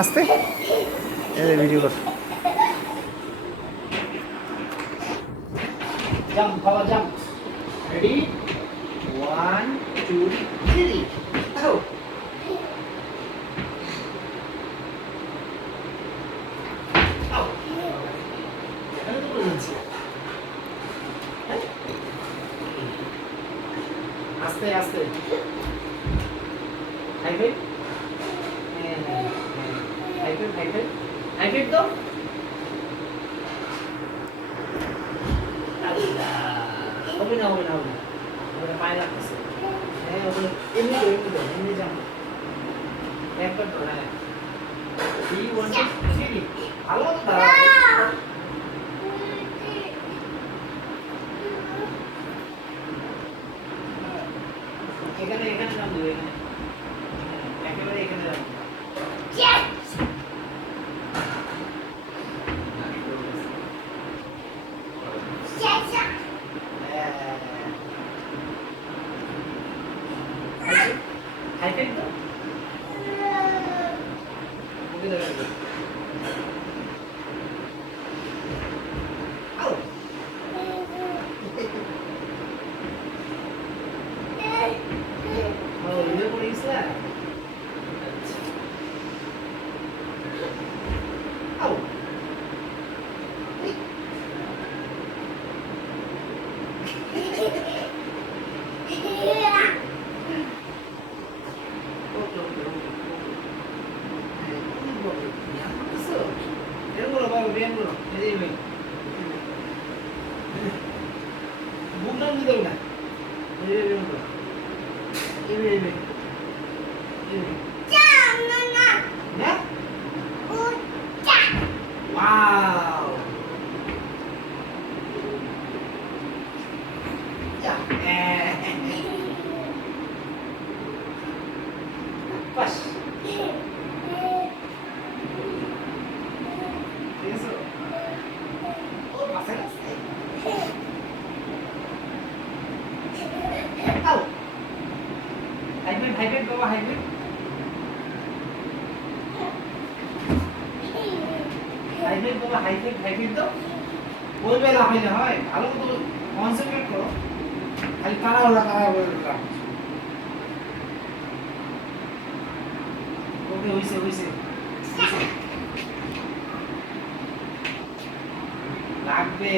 আস্তে এই ভিডিও কর। জাম্প বাবা জাম্প রেডি 1 2 3 গো আও এখানে তো বলছি আস্তে আস্তে হাইফাই হাইফাই হাইফাই হাইফাই তো হবে না হবে না হবে না ওটা পায়ে লাগতেছে হ্যাঁ ওগুলো এমনি যান একবার তো হ্যাঁ এই ওয়ান থ্রি ভালো মতো দাঁড়াও এখানে এখানে নাম দেবো এখানে একেবারে এখানে যাবো হাইফাই তো ওকে দেখা আও ও ইয়ে করে গেছিলা আও Wow. Yeah. Pas. Eso. Oh, pasar. Au. Hybrid, bawa hybrid. Hi fi বাবা হাইফাই তো ওই বেলা হয় না হয় ভালো মতো কনসেন্ট্রেট করো খালি কারা বলে ওকে হইছে লাগবে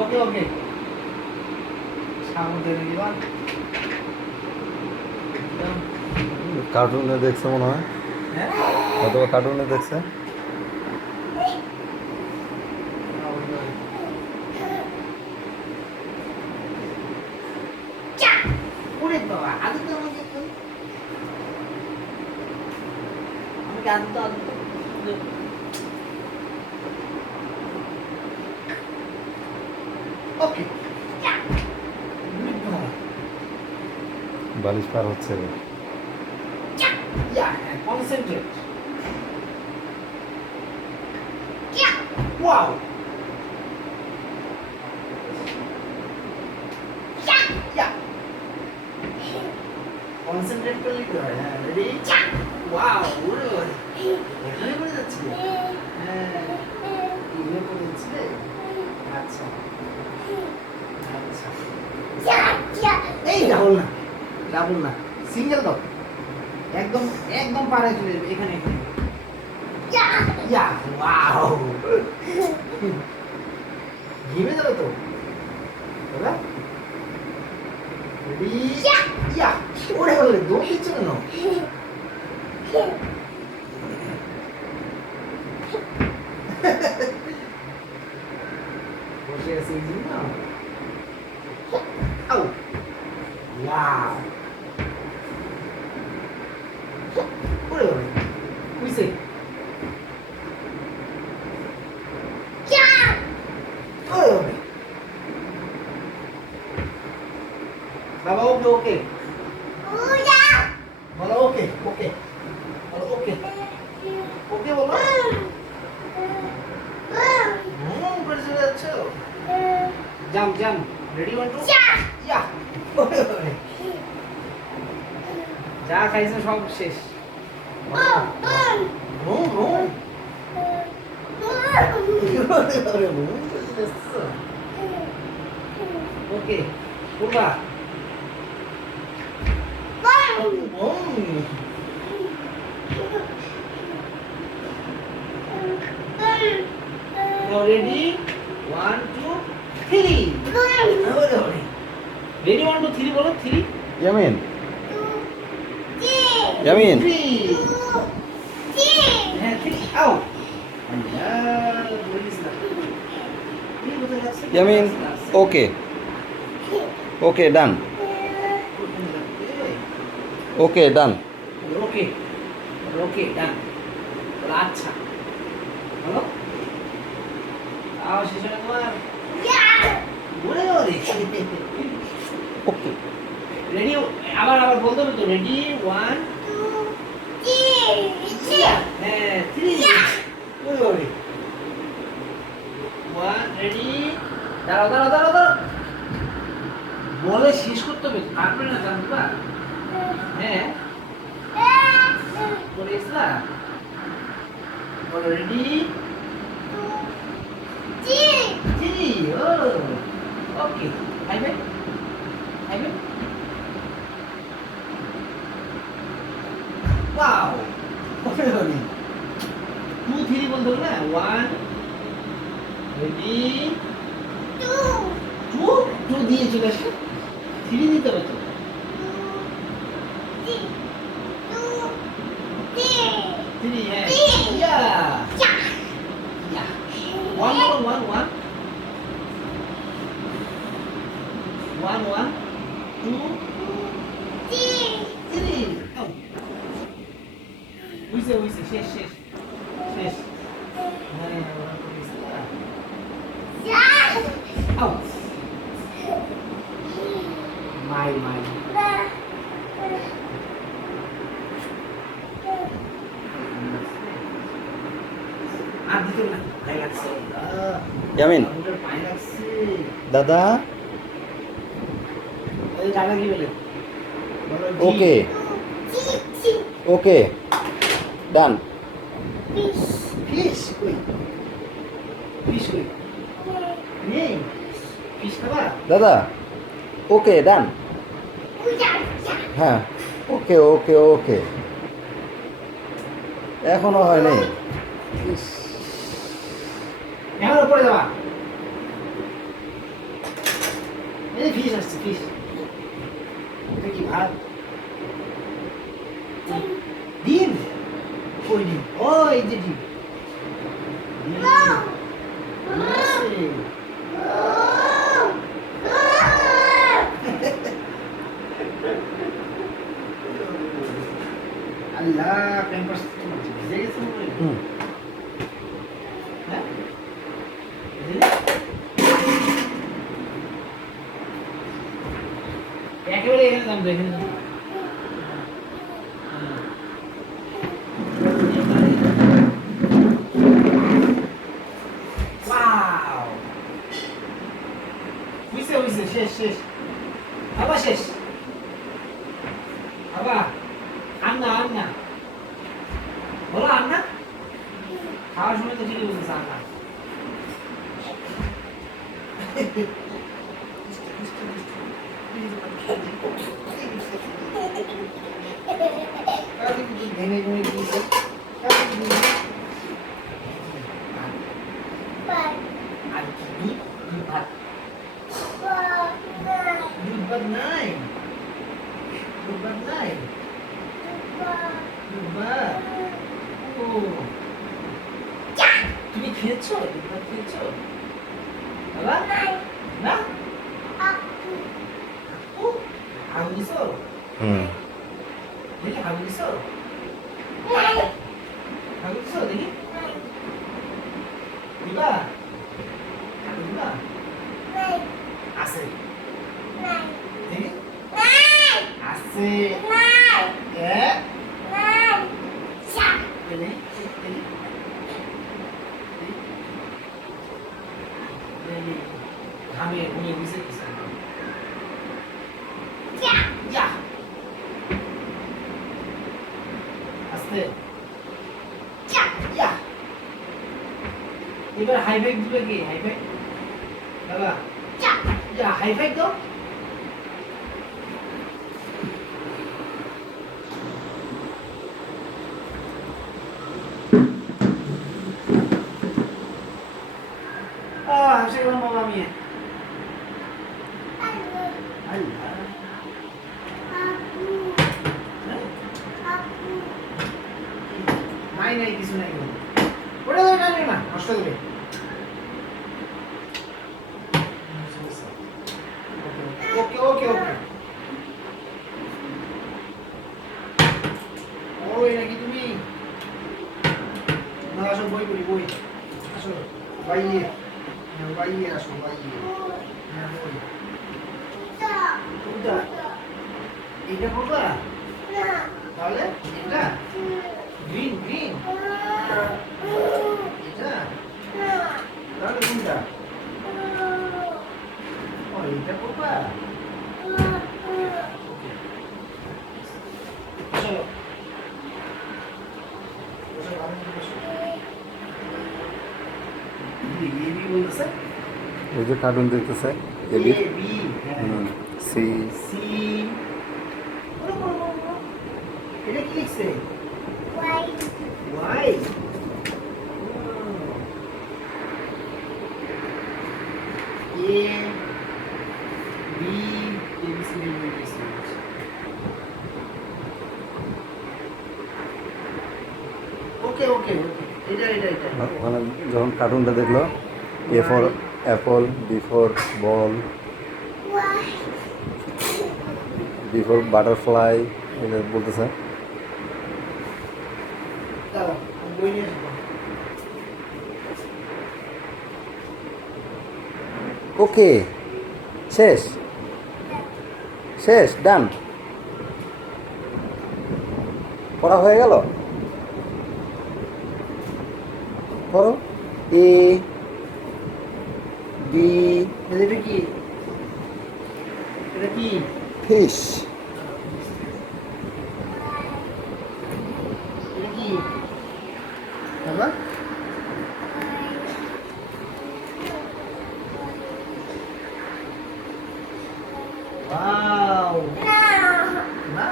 ওকে ওকে কার্টুনে দেখছে মনে হয় অথবা কার্টুনে দেখছে ওকে বালিশ পার হচ্ছে Yeah, concentrate. Wow. Yeah. Concentrate করলে কি হয়? হ্যাঁ, ready? Wow, good. এখানে করে যাচ্ছি। হ্যাঁ, এখানে করে যাচ্ছি। আচ্ছা। আচ্ছা। এই ডাবল না। সিঙ্গেল দাও। একদম পারে চলে যাবে এখানে ইয়া ওয়াও ঘেমে যাবে তো রেডি ইয়া ওরে ওরে দৌড় দিচ্ছে কেন বসে আছে এই জন্য আউ ওয়াও ওরে ওরে কুইছে ওরে ওরে বাবা ওকে ওকে বলো ওকে ওকে বলো ওকে ওকে বলো করে চলে যাচ্ছ jump jump ready one two yeah যা খাইছে সব শেষ ওকে পূর্বা Now ready? 1, 2, 3. Ready? 1, 2, 3 বলো 3. ইয়ামিন ইয়ামিন 3. হ্যাঁ 3. আও ইয়ামিন ওকে ওকে ডান ওকে ডান ওকে ওকে ডান আচ্ছা হলো আও শেষ হলো তোমার বলে ওরে ওকে রেডি আবার আবার বলতে হবে তো রেডি 1 হ্যাঁ 3 ওরে ওরে 1 রেডি দাঁড়াও দাঁড়াও দাঁড়াও দাঁড়াও বলে শেষ করতে হবে কাটবে না জানতে পার হ্যাঁ বলে ইসলা বলো রেডি 3 ও ওকে আইবে আইবে ওয়াও ওকে হলি 2 3 বলতে হবে না 1 রেডি 2 দিয়ে চলে আসো 3 দিতে হবে তো 3 হ্যাঁ ইয়া ইয়া 1 2 3 উইসে শেষ শেষ শেষ হ্যাঁ আউ মাই আর দিতে না গায়ে লাগছে ইয়ামিন পায়ে লাগছে দাদা এই দাদা কি বলে বলো ওকে ওকে ডান ফিশ কই নেই ফিশ খাবা দাদা ওকে ডান হ্যাঁ ওকে ওকে ওকে এখনো হয় নাই ইস, এখন উপরে যাবা এই ফিশ আসছে ফিশ এটা কি ভাত ডিম কই ডিম ও এই যে ডিম ডিম আছে। আল্লাহ ক্যাম্পাস ভিজে গেছে মনে হয়। হুম হ্যাঁ বুঝলি? একেবারে এখানে দাম তো এখানে দাম ওয়াও হইছে শেষ আবার শেষ আবার আন্না বলো আন্না খাওয়ার সময় তো ঠিকই বলতেছে আন্না দুধ ভাত নাই রোববার নাই রোববার ও তুমি খেয়েছো রোববার খেয়েছো বাবা না ও আগুন দিছো হুম দেখি আগুন দিছো আগুন দিছো দেখি দিবা আগুন দিবা আছে দেখি আছে এনে ঘামে ঘুমিয়ে বুঝে গেছে আস্তে এবার হাই ফাইভ দিবে কি হাই ফাইভ বাবা হাই ফাইভ দাও হাসি গেলাম বাবা আমি নাই নাই কিছু নাই ওটা তো না না নষ্ট করে ওকে ওকে ওকে ওই নাকি তুমি না আসো বই পড়ি বই আসো বাইয়ে বাইয়ে আসো বাইয়ে হ্যাঁ বই কোনটা এটা পড়বা তাহলে এটা গ্রিন গ্রিন এটা তাহলে কোনটা ও এটা পড়বা চলো ওই যে কার্টুন দেখতেছে এবি সি সি এটা কি লিখছে Y A B ABCD okay okay এটা এটা এটা মানে যখন কার্টুনটা দেখলো A for apple B for ball B for butterfly এটা বলতেছে দাও বই নিয়ে আসো ওকে শেষ শেষ ডান পড়া হয়ে গেল পড়ো এ বি এটা কি এটা কি ফিশ এটা কি বাবা ওয়াও না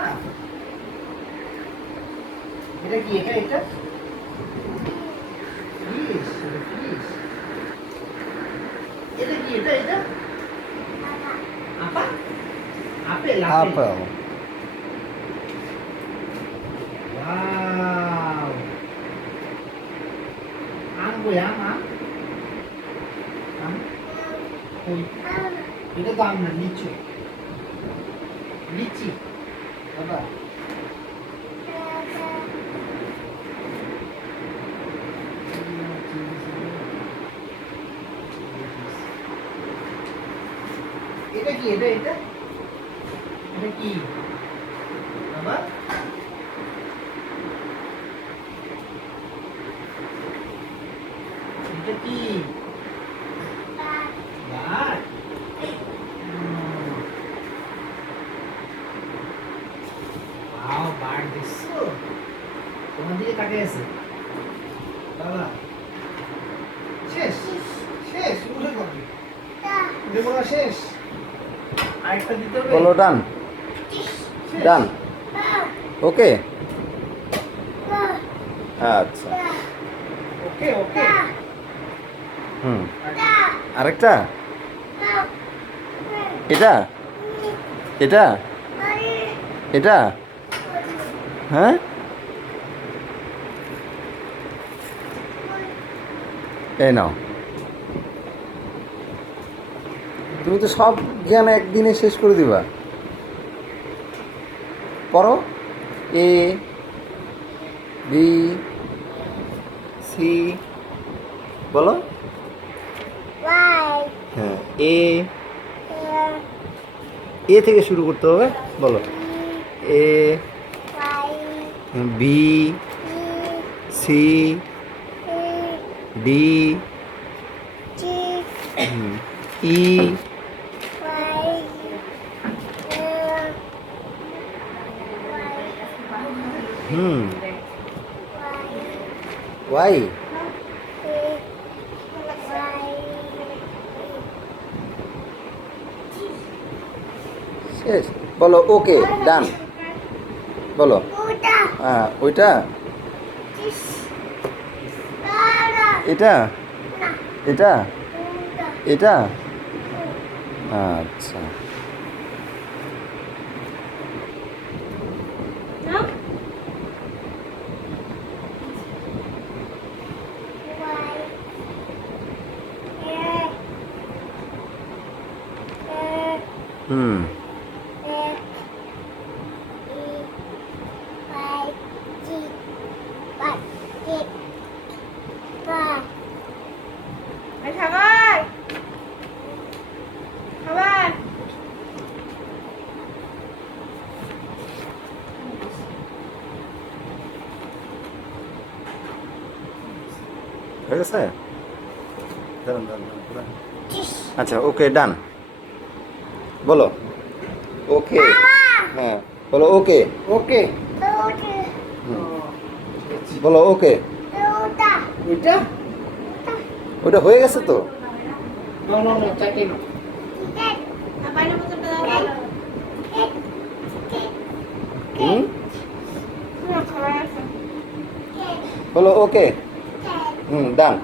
এটা কি এটা এটা ফিশ ফিশ এটা কি এটা এটা আপা আপেল আপেল wow আম কই আম আম আম কই এটা তো আম না লিচু লিচি বাবা এটা কি এটা এটা এটা কি বাবা এটা কি বাট ওয়াও বাট দেখছো তোমার দিকে তাকিয়ে আছে বাবা শেষ শেষ উঠে কবে দেবো না শেষ আরেকটা দিতে হবে বলো ডান ডান ওকে আচ্ছা ওকে ওকে হুম আরেকটা এটা এটা এটা হ্যাঁ এই নাও তুমি তো সব জ্ঞান একদিনে শেষ করে দিবা পড়ো এ বি সি বলো হ্যাঁ এ থেকে শুরু করতে হবে বলো A B C D E Y শেষ বলো ওকে ডান বলো হ্যাঁ ওইটা এটা এটা এটা আচ্ছা হুম খাবার খাবার হয়ে গেছে দাঁড়ান, দাঁড়ান, দাঁড়ান। আচ্ছা ওকে ডান বলো ওকে হ্যাঁ বলো ওকে ওকে বলো ওকে ওইটা ওটা হয়ে গেছে তো নো নো নো চারটে নো বাইরের বোতলটা দাও হুম খাবার আছে বলো ওকে ডান